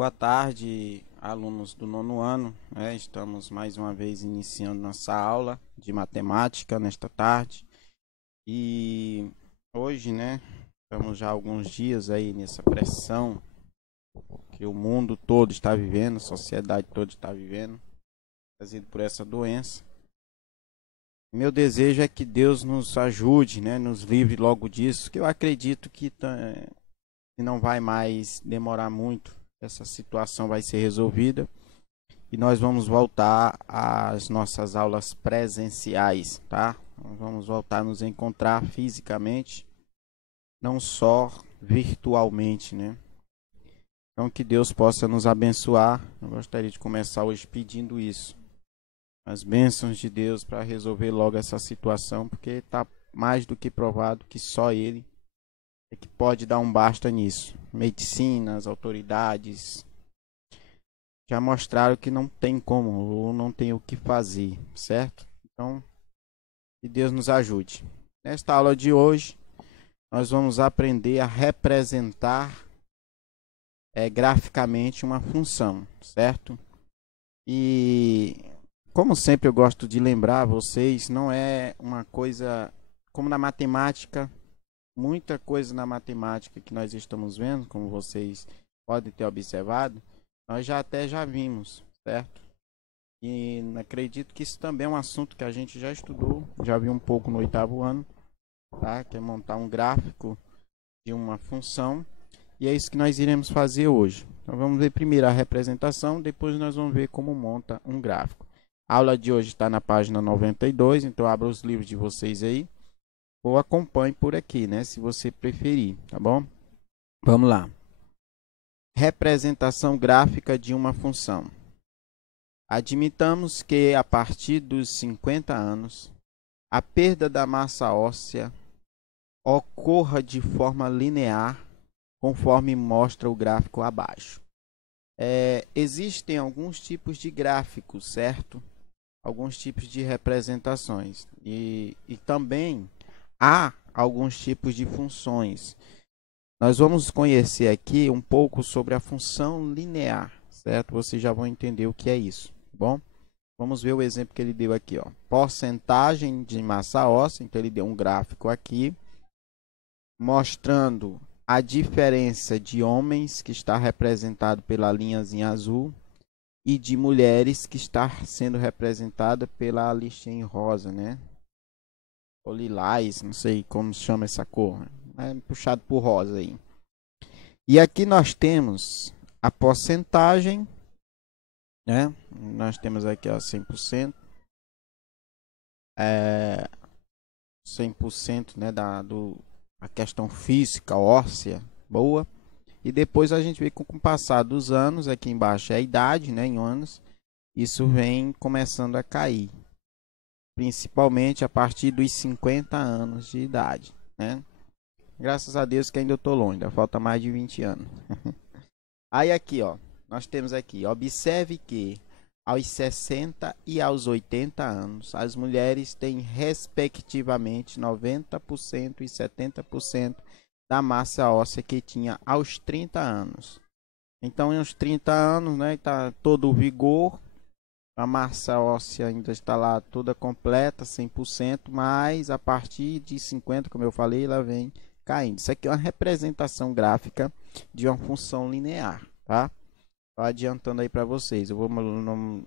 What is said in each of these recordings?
Boa tarde, alunos do nono ano, né? Estamos mais uma vez iniciando nossa aula de matemática nesta tarde. E hoje, né, estamos já há alguns dias aí nessa pressão que o mundo todo está vivendo, a sociedade toda está vivendo, trazido por essa doença. Meu desejo é que Deus nos ajude, né, nos livre logo disso, que eu acredito que não vai mais demorar muito. Essa situação vai ser resolvida e nós vamos voltar às nossas aulas presenciais, tá? Nós vamos voltar a nos encontrar fisicamente, não só virtualmente, né? Então que Deus possa nos abençoar. Eu gostaria de começar hoje pedindo isso. As bênçãos de Deus para resolver logo essa situação, porque está mais do que provado que só Ele é que pode dar um basta nisso. Medicina, as autoridades já mostraram que não tem como, ou não tem o que fazer, certo? Então, que Deus nos ajude. Nesta aula de hoje, nós vamos aprender a representar graficamente uma função, certo? E, como sempre eu gosto de lembrar vocês, não é uma coisa como na matemática, muita coisa na matemática que nós estamos vendo, como vocês podem ter observado, nós já vimos, certo? E acredito que isso também é um assunto que a gente já estudou, já viu um pouco no oitavo ano, tá? Que é montar um gráfico de uma função, e é isso que nós iremos fazer hoje. Então vamos ver primeiro a representação, depois nós vamos ver como monta um gráfico. A aula de hoje está na página 92, então abra os livros de vocês aí, ou acompanhe por aqui, né? Se você preferir, tá bom? Vamos lá. Representação gráfica de uma função. Admitamos que, a partir dos 50 anos, a perda da massa óssea ocorra de forma linear, conforme mostra o gráfico abaixo. Existem alguns tipos de gráficos, certo? Alguns tipos de representações. E também há alguns tipos de funções. Nós vamos conhecer aqui um pouco sobre a função linear, certo? Vocês já vão entender o que é isso, tá bom? Vamos ver o exemplo que ele deu aqui, ó. Porcentagem de massa óssea, então ele deu um gráfico aqui, mostrando a diferença de homens, que está representado pela linhazinha azul, e de mulheres, que está sendo representada pela listinha rosa, né? Ou lilás, não sei como se chama essa cor, né? É puxado por rosa aí. E aqui nós temos a porcentagem, né? Nós temos aqui, ó, 100%. 100%, né, a questão física, óssea, boa. E depois a gente vê que com o passar dos anos, aqui embaixo é a idade, né, em anos, isso vem começando a cair. Principalmente a partir dos 50 anos de idade, né? Graças a Deus que ainda eu tô longe, ainda falta mais de 20 anos. Aí aqui, ó, nós temos aqui, observe que aos 60 e aos 80 anos, as mulheres têm respectivamente 90% e 70% da massa óssea que tinha aos 30 anos. Então, aos 30 anos, né, tá todo o vigor, a massa óssea ainda está lá toda completa, 100%, mas a partir de 50, como eu falei, ela vem caindo. Isso aqui é uma representação gráfica de uma função linear, tá? Tô adiantando aí para vocês. Eu vou,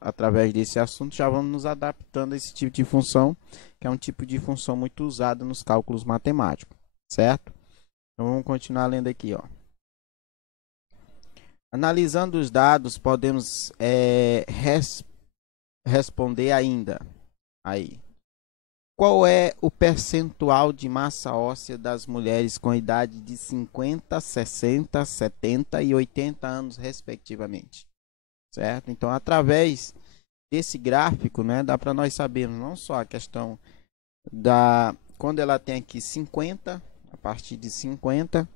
através desse assunto, já vamos nos adaptando a esse tipo de função, que é um tipo de função muito usada nos cálculos matemáticos, certo? Então vamos continuar lendo aqui, ó. Analisando os dados, podemos responder ainda aí. Qual é o percentual de massa óssea das mulheres com idade de 50, 60, 70 e 80 anos, respectivamente? Certo? Então, através desse gráfico, né, dá para nós sabermos não só a questão da quando ela tem aqui 50, a partir de 50,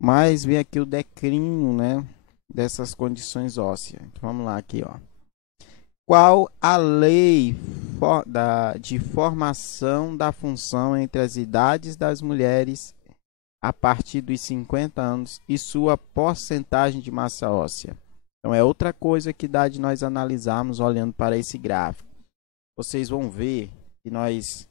mas vem aqui o declínio, né, dessas condições ósseas. Então, vamos lá aqui, ó. Qual a lei de formação da função entre as idades das mulheres a partir dos 50 anos e sua porcentagem de massa óssea? Então é outra coisa que dá de nós analisarmos olhando para esse gráfico. Vocês vão ver que nós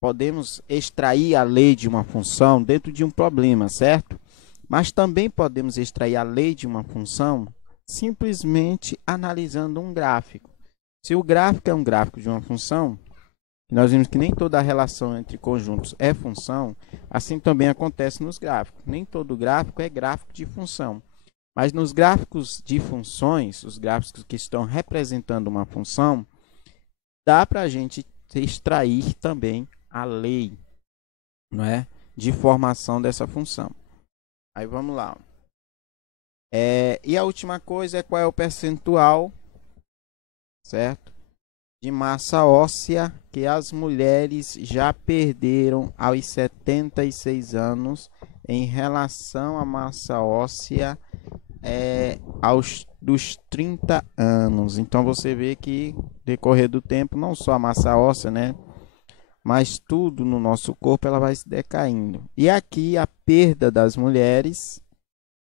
podemos extrair a lei de uma função dentro de um problema, certo? Mas também podemos extrair a lei de uma função simplesmente analisando um gráfico. Se o gráfico é um gráfico de uma função, nós vimos que nem toda a relação entre conjuntos é função, assim também acontece nos gráficos. Nem todo gráfico é gráfico de função. Mas nos gráficos de funções, os gráficos que estão representando uma função, dá para a gente extrair também a lei, não é, de formação dessa função. Aí vamos lá. E a última coisa é qual é o percentual, certo, de massa óssea que as mulheres já perderam aos 76 anos em relação à massa óssea dos 30 anos. Então você vê que decorrer do tempo, não só a massa óssea, né, mas tudo no nosso corpo ela vai se decaindo. E aqui a perda das mulheres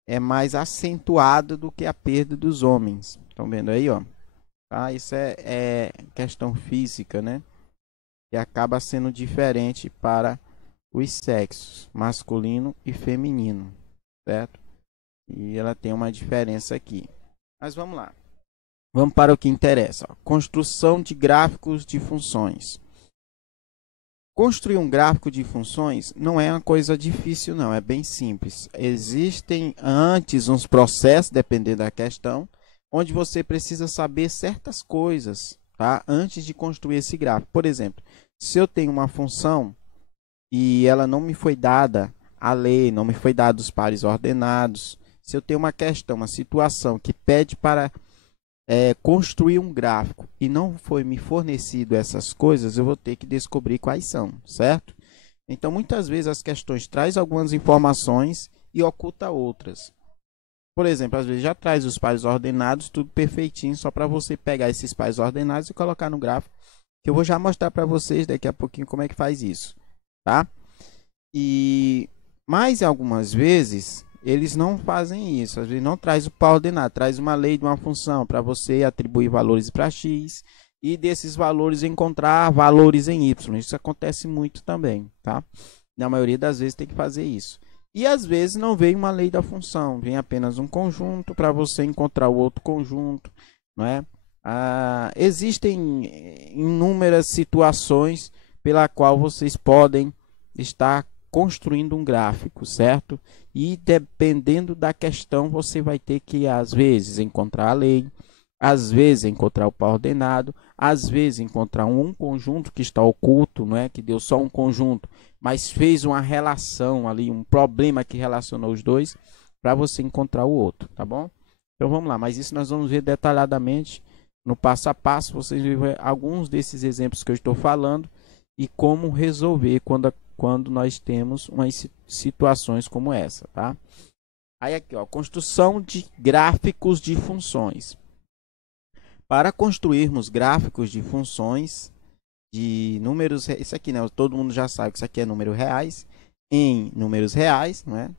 é mais acentuada do que a perda dos homens. Estão vendo aí, ó? Tá? Isso é questão física, né? Que acaba sendo diferente para os sexos, masculino e feminino, certo? E ela tem uma diferença aqui. Mas vamos lá. Vamos para o que interessa. Ó. Construção de gráficos de funções. Construir um gráfico de funções não é uma coisa difícil, não. É bem simples. Existem antes uns processos, dependendo da questão, onde você precisa saber certas coisas, tá? Antes de construir esse gráfico. Por exemplo, se eu tenho uma função e ela não me foi dada a lei, não me foi dado os pares ordenados, se eu tenho uma questão, uma situação que pede para construir um gráfico e não foi me fornecido essas coisas, eu vou ter que descobrir quais são, certo? Então, muitas vezes as questões trazem algumas informações e oculta outras. Por exemplo, às vezes já traz os pares ordenados, tudo perfeitinho, só para você pegar esses pares ordenados e colocar no gráfico, que eu vou já mostrar para vocês daqui a pouquinho como é que faz isso, tá? Mas algumas vezes eles não fazem isso, às vezes não traz o par ordenado, traz uma lei de uma função para você atribuir valores para x e desses valores encontrar valores em y. Isso acontece muito também, tá? Na maioria das vezes tem que fazer isso. E às vezes não vem uma lei da função, vem apenas um conjunto para você encontrar o outro conjunto, não é? Existem inúmeras situações pela qual vocês podem estar construindo um gráfico, certo? E dependendo da questão, você vai ter que, às vezes, encontrar a lei, às vezes encontrar o par ordenado, às vezes encontrar um conjunto que está oculto, não é? Que deu só um conjunto, mas fez uma relação ali, um problema que relacionou os dois, para você encontrar o outro, tá bom? Então vamos lá, mas isso nós vamos ver detalhadamente no passo a passo. Vocês vão ver alguns desses exemplos que eu estou falando e como resolver quando nós temos umas situações como essa, tá? Aí aqui, ó, construção de gráficos de funções. Para construirmos gráficos de funções de números, isso aqui, né, todo mundo já sabe que isso aqui é número reais, em números reais, né?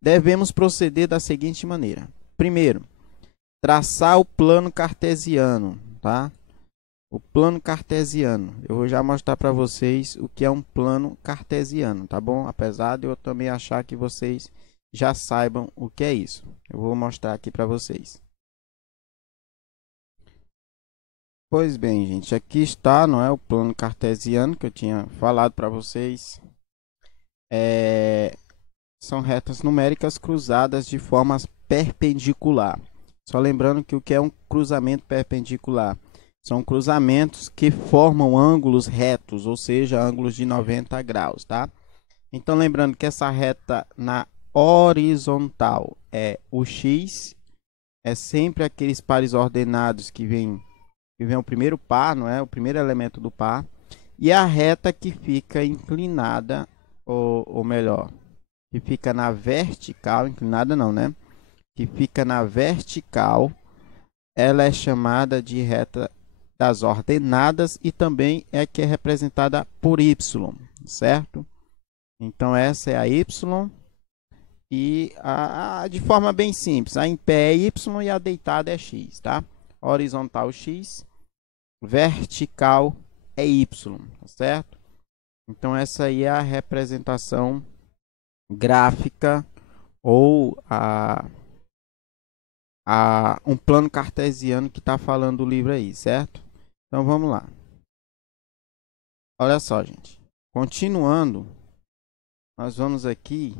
Devemos proceder da seguinte maneira. Primeiro, traçar o plano cartesiano, tá? O plano cartesiano. Eu vou já mostrar para vocês o que é um plano cartesiano, tá bom? Apesar de eu também achar que vocês já saibam o que é isso. Eu vou mostrar aqui para vocês. Pois bem, gente, aqui está, não é, o plano cartesiano que eu tinha falado para vocês. São retas numéricas cruzadas de forma perpendicular. Só lembrando que o que é um cruzamento perpendicular? São cruzamentos que formam ângulos retos, ou seja, ângulos de 90 graus, tá? Então, lembrando que essa reta na horizontal é o x, é sempre aqueles pares ordenados que vem o primeiro par, não é? O primeiro elemento do par. E a reta que fica inclinada, ou melhor, que fica na vertical, inclinada não, né? Que fica na vertical, ela é chamada de reta das ordenadas e também é que é representada por y, certo? Então essa é a y, E de forma bem simples, a em pé é y e a deitada é x, tá? Horizontal x, vertical é y, tá certo? Então essa aí é a representação gráfica ou um plano cartesiano que está falando o livro aí, certo? Então vamos lá. Olha só, gente. Continuando, nós vamos aqui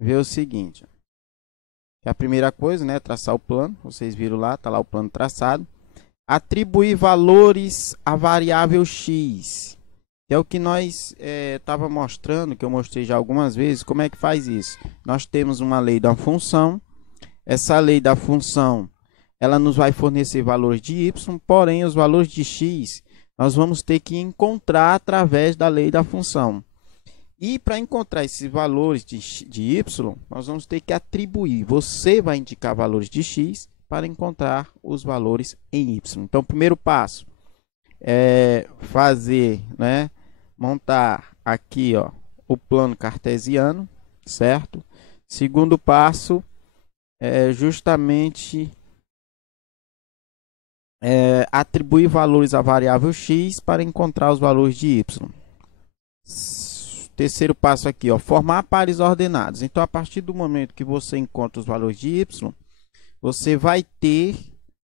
ver o seguinte. A primeira coisa, né, traçar o plano. Vocês viram lá, tá lá o plano traçado. Atribuir valores à variável x. Que é o que nós estava mostrando, que eu mostrei já algumas vezes. Como é que faz isso? Nós temos uma lei da função. Essa lei da função, ela nos vai fornecer valores de y, porém os valores de x nós vamos ter que encontrar através da lei da função. E para encontrar esses valores de y, nós vamos ter que atribuir. Você vai indicar valores de x para encontrar os valores em y. Então, o primeiro passo é fazer, né, montar aqui, ó, o plano cartesiano, certo? Segundo passo é justamente atribuir valores à variável x para encontrar os valores de y. Terceiro passo aqui, ó, formar pares ordenados. Então, a partir do momento que você encontra os valores de y, você vai ter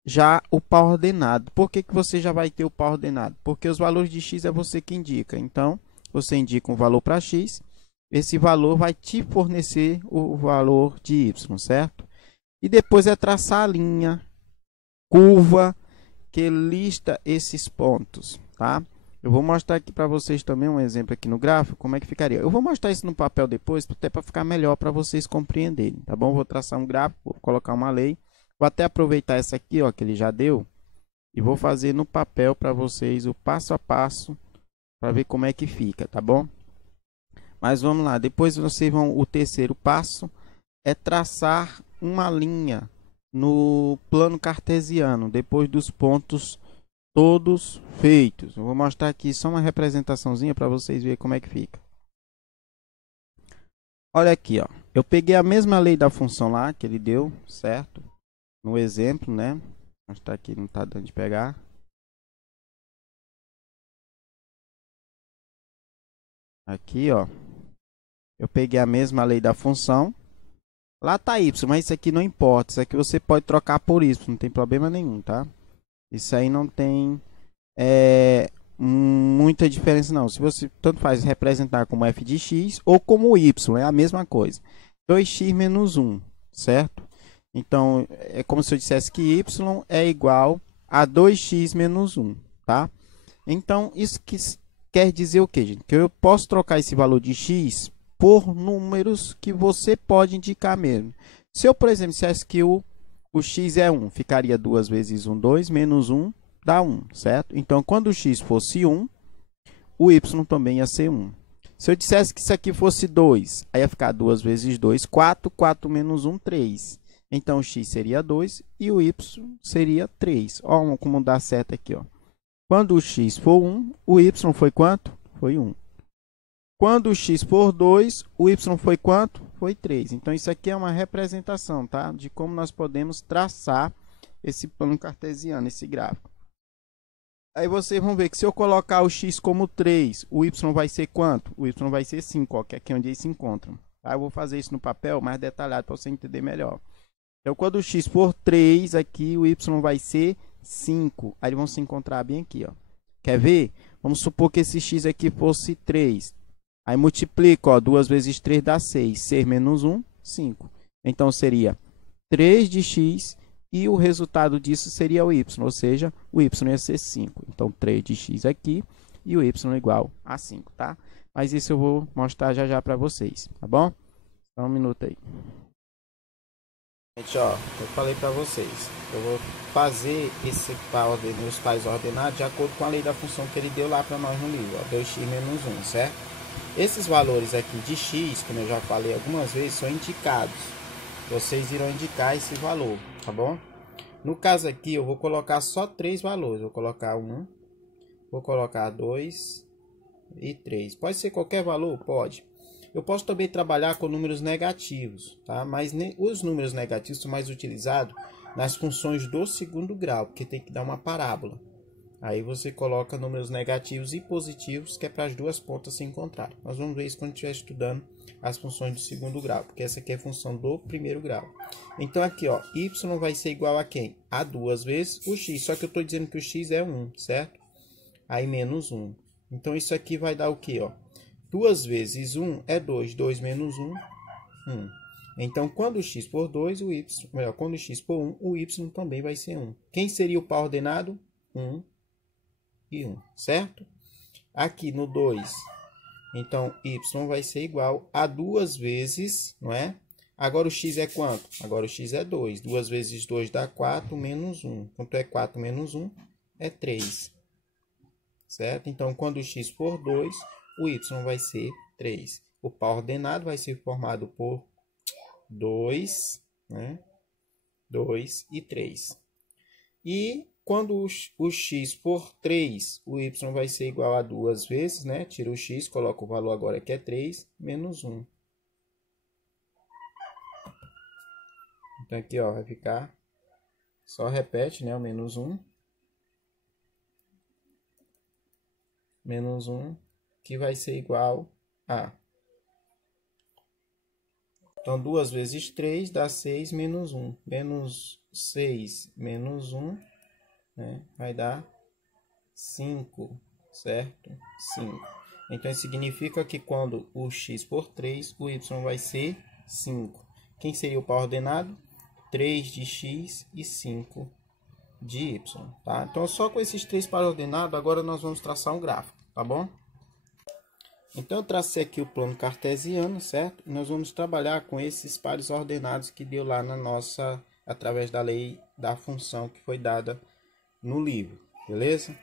já o par ordenado. Por que você já vai ter o par ordenado? Porque os valores de x é você que indica. Então, você indica um valor para x, esse valor vai te fornecer o valor de y, certo? E depois é traçar a linha, curva, que lista esses pontos, tá? Eu vou mostrar aqui para vocês também um exemplo aqui no gráfico, como é que ficaria. Eu vou mostrar isso no papel depois, até para ficar melhor para vocês compreenderem, tá bom? Vou traçar um gráfico, vou colocar uma lei. Vou até aproveitar essa aqui, ó, que ele já deu, e vou fazer no papel para vocês o passo a passo, para ver como é que fica, tá bom? Mas vamos lá, depois vocês vão, o terceiro passo é traçar uma linha no plano cartesiano, depois dos pontos todos feitos. Eu vou mostrar aqui só uma representaçãozinha para vocês verem como é que fica. Olha aqui, ó. Eu peguei a mesma lei da função lá que ele deu, certo? No exemplo, né? Vou mostrar aqui, não está dando de pegar. Aqui, ó. Eu peguei a mesma lei da função. Lá está y, mas isso aqui não importa. Isso aqui você pode trocar por y, não tem problema nenhum, tá? Isso aí não tem muita diferença não. Se você tanto faz representar como f de x ou como y, é a mesma coisa. 2x menos 1, certo? Então, é como se eu dissesse que y é igual a 2x menos 1, tá? Então, isso que quer dizer o quê, gente? Que eu posso trocar esse valor de x por números que você pode indicar mesmo. Se eu, por exemplo, dissesse que o x é 1, ficaria 2 vezes 1, 2, menos 1 dá 1, certo? Então, quando o x fosse 1, o y também ia ser 1. Se eu dissesse que isso aqui fosse 2, aí ia ficar 2 vezes 2, 4, 4 menos 1, 3. Então, o x seria 2 e o y seria 3. Olha como dá certo aqui, ó. Quando o x for 1, o y foi quanto? Foi 1. Quando o x for 2, o y foi quanto? Foi 3. Então, isso aqui é uma representação, tá? De como nós podemos traçar esse plano cartesiano, esse gráfico. Aí vocês vão ver que se eu colocar o x como 3, o y vai ser quanto? O y vai ser 5, ó, que é aqui onde eles se encontram. Tá? Eu vou fazer isso no papel mais detalhado para você entender melhor. Então, quando o x for 3, aqui o y vai ser 5. Aí eles vão se encontrar bem aqui, ó. Quer ver? Vamos supor que esse x aqui fosse 3. Aí multiplica, ó, 2 vezes 3 dá 6. 6 menos 1, 5. Então, seria 3 de x e o resultado disso seria o y, ou seja, o y ia ser 5. Então, 3 de x aqui e o y igual a 5, tá? Mas isso eu vou mostrar já já para vocês, tá bom? Só um minuto aí. Gente, ó, eu falei para vocês, eu vou fazer os pares ordenados de acordo com a lei da função que ele deu lá para nós no livro, ó, 2x menos 1, certo? Esses valores aqui de x, como eu já falei algumas vezes, são indicados. Vocês irão indicar esse valor, tá bom? No caso aqui, eu vou colocar só 3 valores. Vou colocar 1, vou colocar 2 e 3. Pode ser qualquer valor? Pode. Eu posso também trabalhar com números negativos, tá? Mas os números negativos são mais utilizados nas funções do segundo grau, porque tem que dar uma parábola. Aí você coloca números negativos e positivos, que é para as duas pontas se encontrarem. Nós vamos ver isso quando estiver estudando as funções do segundo grau, porque essa aqui é a função do primeiro grau. Então aqui, ó, y vai ser igual a quem? A 2 vezes o x, só que eu estou dizendo que o x é 1, certo? Aí menos 1. Então isso aqui vai dar o quê, ó? 2 vezes 1 é 2, 2 menos 1, 1. Então, quando o x for 2, o y, melhor, quando o x for 1, o y também vai ser 1. Quem seria o par ordenado? 1 e 1, certo? Aqui no 2, então, y vai ser igual a 2 vezes, não é? Agora o x é quanto? Agora o x é 2. 2 vezes 2 dá 4, menos 1. Quanto é 4 menos 1? É 3. Certo? Então, quando o x for 2, o y vai ser 3. O par ordenado vai ser formado por 2, né? 2 e 3. E quando o x for 3, o y vai ser igual a 2 vezes, né? Tira o x, coloca o valor agora que é 3, menos 1. Então aqui, ó, vai ficar, só repete, né? O menos 1. Menos 1, que vai ser igual a... Então, 2 vezes 3 dá 6 menos 1. Menos 6 menos 1, né? Vai dar 5, certo? 5. Então, isso significa que quando o x for 3, o y vai ser 5. Quem seria o par ordenado? 3 de x e 5 de y, tá? Então, só com esses três pares ordenados, agora nós vamos traçar um gráfico, tá bom? Então, eu tracei aqui o plano cartesiano, certo? E nós vamos trabalhar com esses pares ordenados que deu lá na nossa, através da lei da função que foi dada no livro, beleza?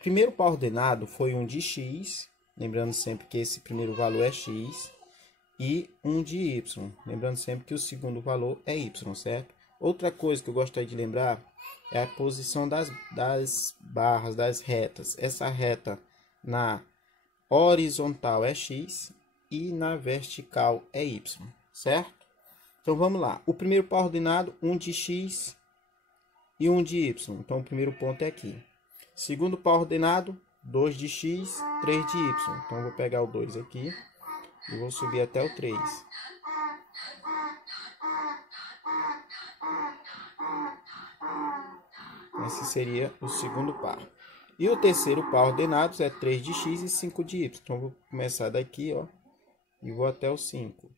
Primeiro par ordenado foi um de x, lembrando sempre que esse primeiro valor é x, e um de y, lembrando sempre que o segundo valor é y, certo? Outra coisa que eu gostaria de lembrar é a posição das barras, das retas. Essa reta na horizontal é x e na vertical é y, certo? Então vamos lá. O primeiro par ordenado, 1 de x e 1 de y. Então o primeiro ponto é aqui. Segundo par ordenado, 2 de x, 3 de y. Então eu vou pegar o 2 aqui e vou subir até o 3. Esse seria o segundo par. E o terceiro par ordenados é 3 de x e 5 de y. Então, eu vou começar daqui, ó, e vou até o 5.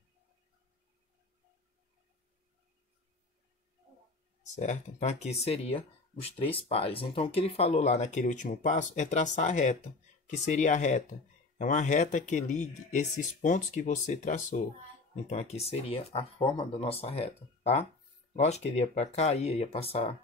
Certo? Então, aqui seria os três pares. Então, o que ele falou lá naquele último passo é traçar a reta. O que seria a reta? É uma reta que ligue esses pontos que você traçou. Então, aqui seria a forma da nossa reta, tá? Lógico que ele ia para cá, ia passar...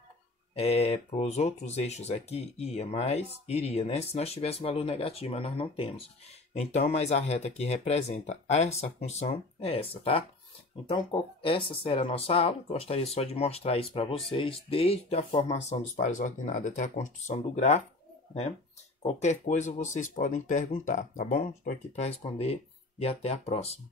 para os outros eixos aqui, iria, né? Se nós tivéssemos valor negativo, mas nós não temos. Então, mas a reta que representa essa função é essa, tá? Então, essa será a nossa aula. Gostaria só de mostrar isso para vocês, desde a formação dos pares ordenados até a construção do gráfico, né? Qualquer coisa vocês podem perguntar, tá bom? Estou aqui para responder e até a próxima.